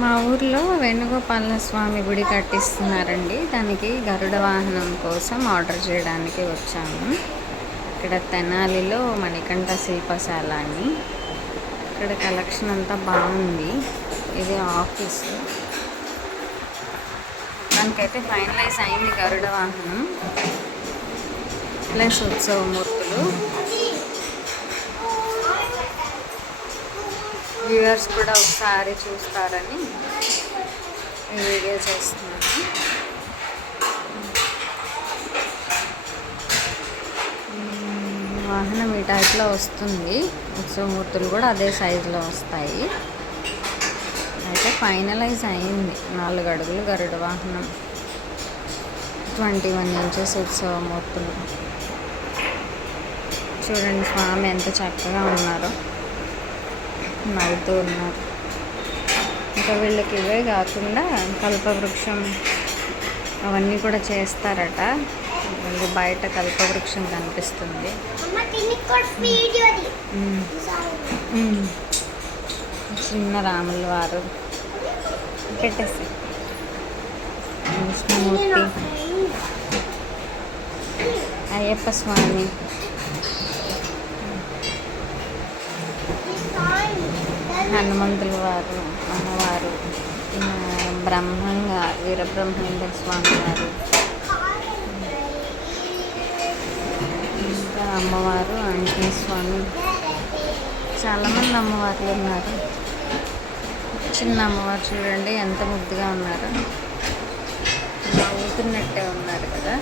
మా ఊర్లో వేణుగోపాల స్వామి గుడి కట్టిస్తున్నారండి. దానికి గరుడ వాహనం కోసం ఆర్డర్ చేయడానికి వచ్చాము. ఇక్కడ తెనాలిలో మణికంఠ శిల్పశాల అని. ఇక్కడ కలెక్షన్ అంతా బాగుంది. ఇది ఆఫీసు. దానికైతే ఫైనలైజ్ అయింది గరుడ వాహనం ప్లస్ ఉత్సవమూర్తులు. వ్యూవర్స్ కూడా ఒకసారి చూస్తారని ఈ వీడియో చేస్తున్నాను. వాహనం ఈ టైప్లో వస్తుంది. ఉత్సవమూర్తులు కూడా అదే సైజులో వస్తాయి. అయితే ఫైనలైజ్ అయింది. 4 అడుగులు గరుడ వాహనం, 21 ఇంచెస్ ఉత్సవమూర్తులు. చూడండి స్వామి ఎంత చక్కగా ఉన్నారో, నవ్వుతూ ఉన్నారు. ఇంకా వీళ్ళకి ఇవే కాకుండా కల్పవృక్షం అవన్నీ కూడా చేస్తారట. వీళ్ళు బయట కల్పవృక్షం కనిపిస్తుంది. చిన్న రాముల వారు పెట్టేసి విష్ణుమూర్తి, అయ్యప్ప స్వామి, హనుమంతుల వారు, అమ్మవారు, వీరబ్రహ్మేంద్ర స్వామి వారు, ఇంకా అమ్మవారు ఆంజనేయ స్వామి, చాలామంది అమ్మవార్లు ఉన్నారు. చిన్న అమ్మవారు చూడండి ఎంత ముద్దుగా ఉన్నారు, నవ్వుతున్నట్టే ఉన్నారు కదా.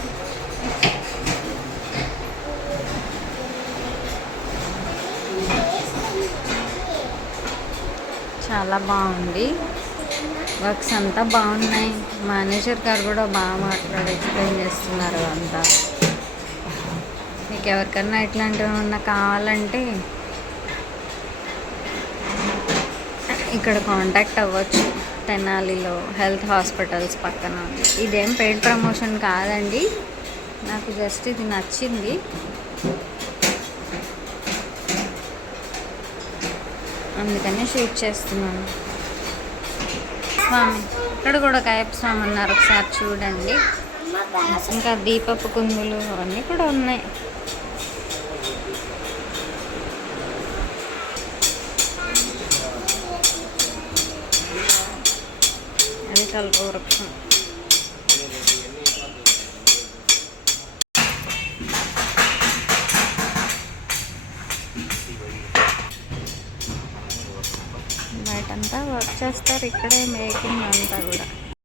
చాలా బాగుంది. వర్క్స్ అంతా బాగున్నాయి. మేనేజర్ గారు కూడా బాగా మాట్లాడి ఎక్స్ప్లెయిన్ చేస్తున్నారు అంతా. మీకు ఎవరికన్నా ఇట్లాంటివి ఏమన్నా కావాలంటే ఇక్కడ కాంటాక్ట్ అవ్వచ్చు. తెనాలిలో హెల్త్ హాస్పిటల్స్ పక్కన. ఇదేం పెయిడ్ ప్రమోషన్ కాదండి, నాకు జస్ట్ ఇది నచ్చింది. అందుకని షూట్ చేస్తున్నాను. స్వామి ఇక్కడ కూడా ఒక అయ్యప్ప స్వామి ఉన్నారు, ఒకసారి చూడండి. ఇంకా దీపపు కుందులు అవన్నీ కూడా ఉన్నాయి. అది కల్పవృక్షం. బయటంతా వర్క్ చేస్తారు, ఇక్కడే మేకింగ్ అంతా.